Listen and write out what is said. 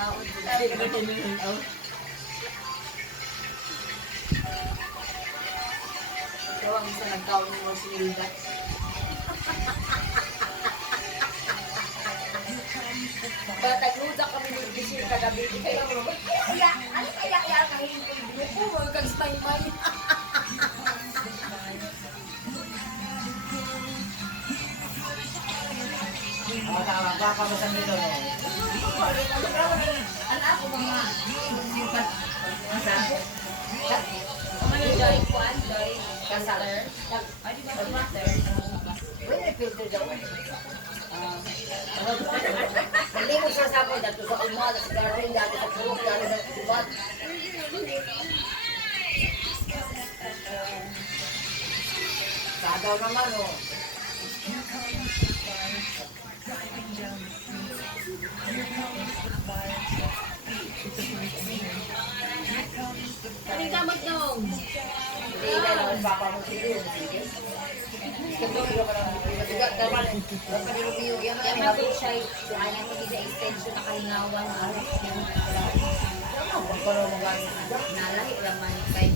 Nangaon. Ikaw ang isa nagkaon mo sinilda. Batagluda kami ng bisir kagabi. Kaya mo, ano kaya kahihin ko yung grupo mo? Kang spay-may. Tama, baka mo sa nito. Ano ako mga masabot? Ano Joy? Kuan? Joy? Kasaler? Ay, di ba ito matter? Pwede filter daw. Hindi mo siya sa akin, dito sa umaga, sa garden, dito sa purok, dito sa tubad. Sadaw naman, oh. Kaling kamot dong. Hindi na naman papa mo sige. Yan mabit siya. Ano ko di sa extension na kalingawan. Nalahi naman kay